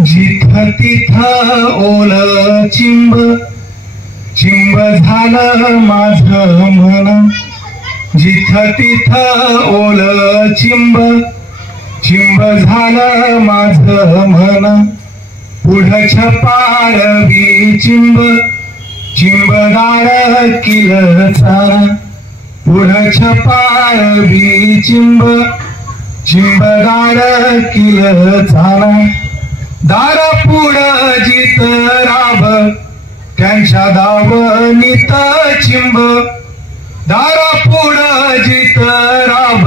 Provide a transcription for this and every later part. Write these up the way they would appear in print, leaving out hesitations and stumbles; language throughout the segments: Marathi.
जिथं तिथं ओल चिंब चिंब झालं माझं मन. जिथं तिथं ओल चिंब चिंब झालं माझं मन. पुढच्या पारवी चिंब चिंबदार किल चारा. पुढच्या पारवी चिंब चिंबदार किल चारा. दारा पुढं जित राब त्यांच्या दावणीत चिंब. दारा पुढं जित राब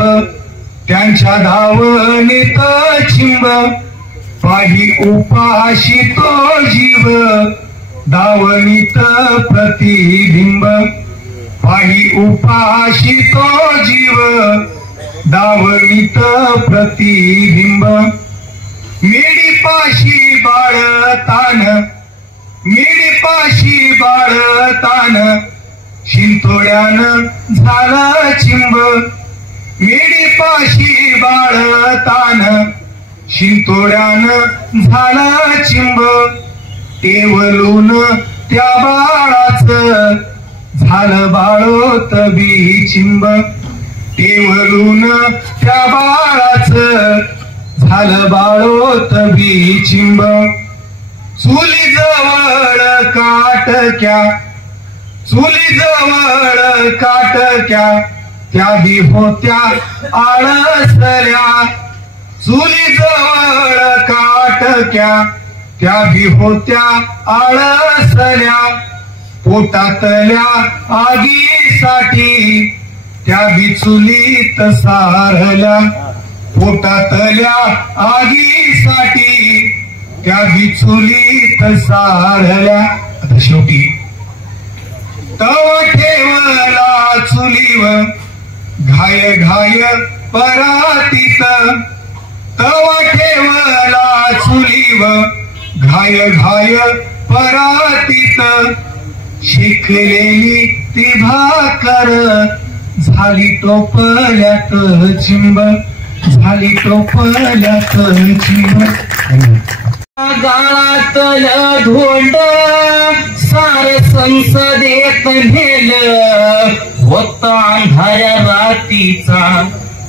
त्यांच्या दावणीत चिंब. पाही उपाशी तो जीव दावणीत प्रतिबिंब. पाही उपाशी तो जीव दावणीत प्रतिबिंब. मिडीपाशी बाळतान मिडीपाशी बाळतान शिंतोड्यानं झाला चिंब. मिडीपाशी बाळतान शिंतोड्यानं झाला चिंब. तेवलून त्या बाळाचं झालं बाळोत बी चिंब. तेवलून त्या बाळाचं झालं बाळोत बी चिंब. चुली जवळ काटक्या चुली जवळ काटक्या त्या बी होत्या आळसल्या. चुली जवळ काटक्या त्या बी होत्या आळसल्या. पोटातल्या आगीसाठी त्या बी चुलीत सारल्या. पोटातल्या आगीसाठी त्या बी चुलीत सारल्या. आता शेवटी तव ठेवला चुलीवर घाय घाय परातीत. तव ठेवला चुलीवर घाय घाय परातीत. शिकलेली ती भाकर झाली टोपल्यात चिंब. झाली टोपल्यात चिंब. गाळातलं धोंड सार संसदेत नेलं. होता अंधाऱ्या रातीचा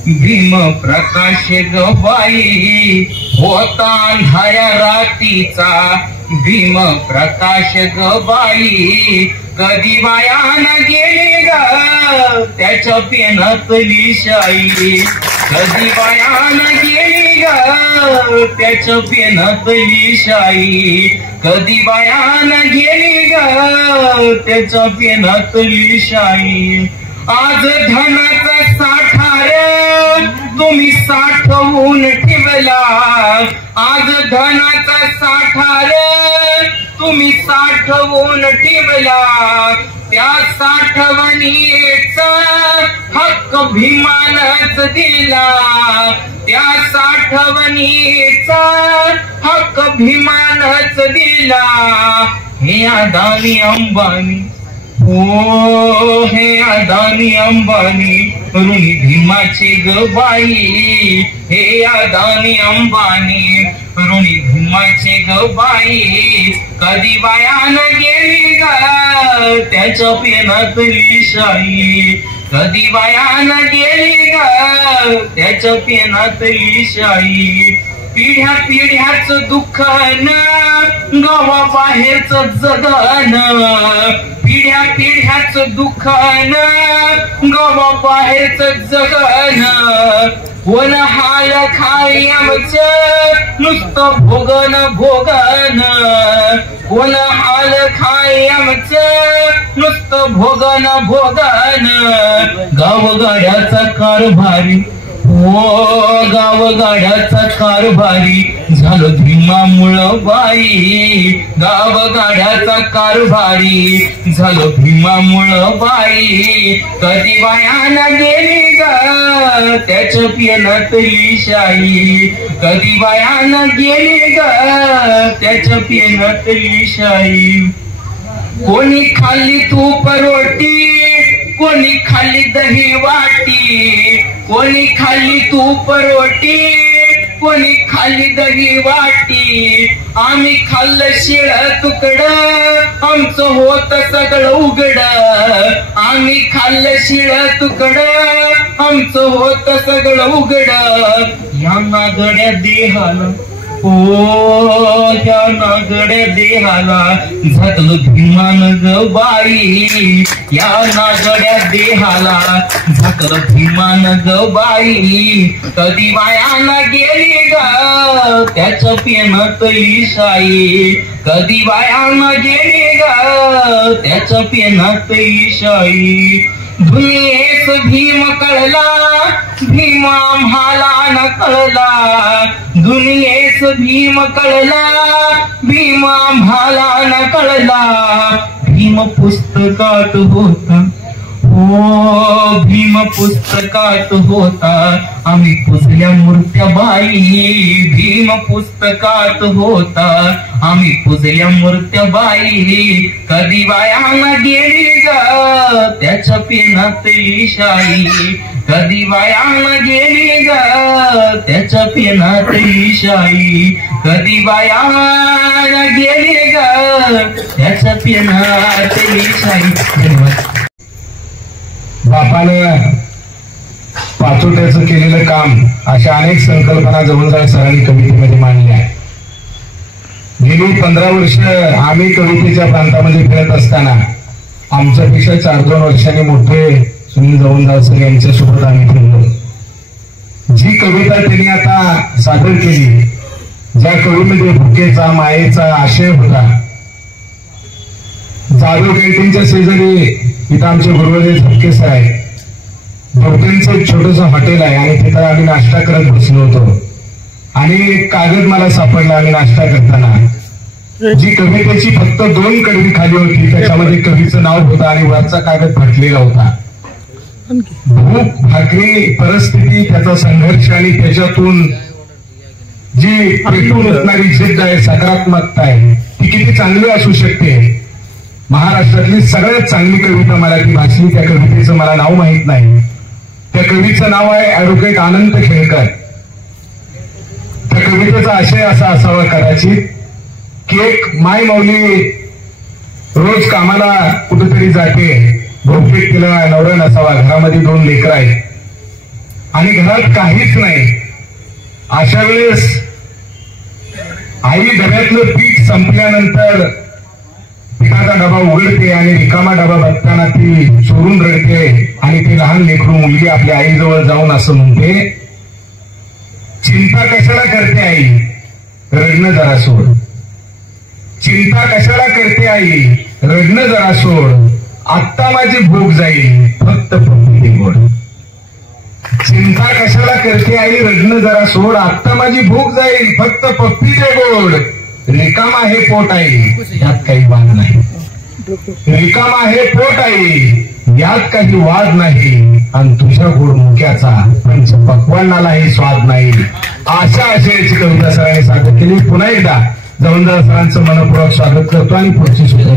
भीम प्रकाश ग बाई. होता अंधाऱ्या रातीचा भीम प्रकाश ग बाई. कधी बायान गेली ग त्याच्या पेनातली शाई. कधी बायान गेली ग त्याच्या पेनातली शाई. कधी बायान गेली ग त्याच्या पेनातली शाई. आज धनाचा साठा रे तुम्ही साठवून ठेवला. आज धनाचा साठा रे तुम्ही साठवून ठेवला. त्या साठवणीचा हक्क भीमानच दिला. त्या साठवणीचा हक्क भीमानच दिला. हे अदानी अंबानी हो हे अदानी अंबानी ऋणी भीमाचे ग बाई. हे अदानी अंबानी ऋणी भीमाचे ग बाई. कधी बायान गेली ग त्याच्या पेनातली शाई. कधी बायान गेली ग त्याच्या पेनातली शाई. पिढ्या पिढ्याच दुःखन गावा बाहेरच जगन. पिढ्या पिढ्याच दुःखन गावा बाहेरच जगन. कोण हाल खाय आमचं नुसतं भोगन भोगन. कोण हाल खाय आमचं नुसतं भोगन भोगन. गावगाड्याचा कारभारी हो गावगाड्याचा कारभारी झालो भीमामुळं बाई. गावगाड्याचा कारभारी झालो भीमामुळं बाई. कधी बायान गेली ग त्याच्या पेनातली शाई. कधी बायान गेली ग त्याच्या पेनातली शाई. कोणी खाल्ली तूप रोटी कोणी खाल्ली दही वाटी. कोणी खाल्ली तूप रोटी कोणी खाल्ली दही वाटी, आम्ही खाल्लं शिळ तुकड, आमचं होत सगळं उघड, आम्ही खाल्लं शिळ तुकड, आमचं होत सगळं उघड, या नागड्या देहाला ह्या नागड्या देहाला झाकलं भीमान ग बाई, या नागड्या देहाला झाकलं भीमान ग बाई, कधी वायाला गेली ग त्याच्या पेनात शाई, कधी वायाला गेली ग त्याच्या पेनात शाई, दुनियेस भीम कळला भीम आम्हाला न कळला, दुनियेस भीम कळला भीम आम्हाला न कळला, भीम पुस्तकात होता हो भीम पुस्तकात होता, आम्ही पुजल्या मूर्त्या बाई, भीम पुस्तकात होता आम्ही पुजल्या मूर्त्या बाई, कधी वायाला गेली ग त्याच्या पेनात शाई, कधी वायाला गेली ग त्याच्या पेनात शाई, कधी वायाला गेली ग त्याच्या पेनात शाई. धन्यवाद. बापानं पाचोट्याचं केलेलं काम अशा अनेक संकल्पना जवळजवळ सरांनी कवितेमध्ये मांडल्या. गेली 15 वर्ष आम्ही कवितेच्या प्रांतामध्ये फिरत असताना आमच्यापेक्षा 4-2 वर्षांनी मोठे सुनील जवळजवळ सर यांच्यासोबत आम्ही फिरलो. जी कविता त्यांनी आता सादर केली, ज्या कवितेमध्ये भुकेचा मायेचा आशय होता, जाधव कॅन्टीनच्या शेजारी इथं आमचे गुरुवारी झपके सर आहे, भोवत्यांचं एक छोटस हॉटेल आहे आणि तिथं आम्ही नाश्ता करत बसलो होतो आणि एक कागद मला सापडला. आम्ही नाश्ता करताना जी कवितेची फक्त 2 कडवी खाली होती, त्याच्यामध्ये कवीचं नाव होतं आणि वरचा कागद फाटलेला होता. भूक भाकरी परिस्थिती, त्याचा संघर्ष आणि त्याच्यातून जी पेटून उठणारी जिद्द आहे, सकारात्मकता आहे, ती किती चांगली असू शकते. महाराष्ट्रातली सगळ्यात चांगली कविता मराठी भाषेची, त्या कवितेचं मला नाव माहित नाही. त्या कवीचं नाव आहे ऍडव्होकेट अनंत खेळकर. त्या कवितेचा आशय असा असावा कदाचित की एक माय मौली रोज कामाला कुठेतरी जाते, बहुतेक तिला नवरा नसावा, घरामध्ये 2 लेकरं आहेत आणि घरात काहीच नाही. अशा वेळेस आई डब्यातलं पीठ संपल्यानंतर पिठाचा डबा उघडते आणि रिकामा डबा बघताना ती चोरून रडते आणि ती लहान लेकरू मुलगी आपल्या आईजवळ जाऊन असं म्हणते, चिंता कशाला करते आई, रडणं जरा सोड. चिंता कशाला करते आई, रडणं जरा सोड, आत्ता माझी भूक जाईल फक्त पप्पी दे गोड. चिंता कशाला करते आई, रडणं जरा सोड, आत्ता माझी भूक जाईल फक्त पप्पी दे गोड. रिकामा आहे पोट आई, यात काही वाद नाही, रिकामा आहे पोट आई, यात काही वाद नाही, आणि तुझ्या गोड मुक्याचा पंच पक्वान्नालाही स्वाद नाही. अशा आशयाची कविता सरांनी सादर केली. पुन्हा एकदा जवळजवळ सरांचं मनपूर्वक स्वागत करतो आणि पुढची सूचना